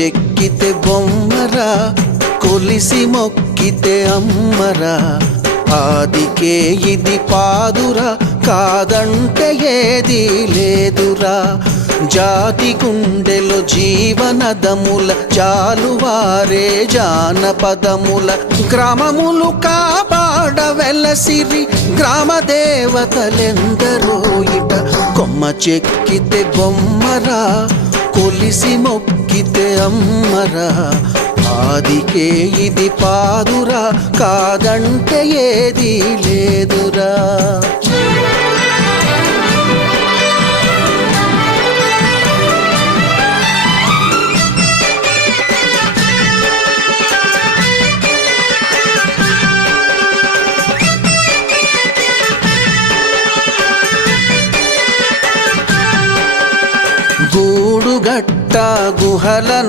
చెక్కితే బొమ్మరా, కొలిసి మొక్కితే అమ్మరా. ఆదికే ఇది పాదురా, కాదంటే ఏదీ లేదురా. జాతి గుండెలో జీవనదముల జాలువారే జానపదముల. గ్రామములు కాపాడ వెలసిరి గ్రామ దేవతలెందరో ఇట. కొమ్మ చెక్కితే బొమ్మరా, కొలిసి మొక్కితే అమ్మరా. ఆదికే ఇది పాదురా, కాదంటే ఏదీ లేదురా. గూడుగట్ట గుహలను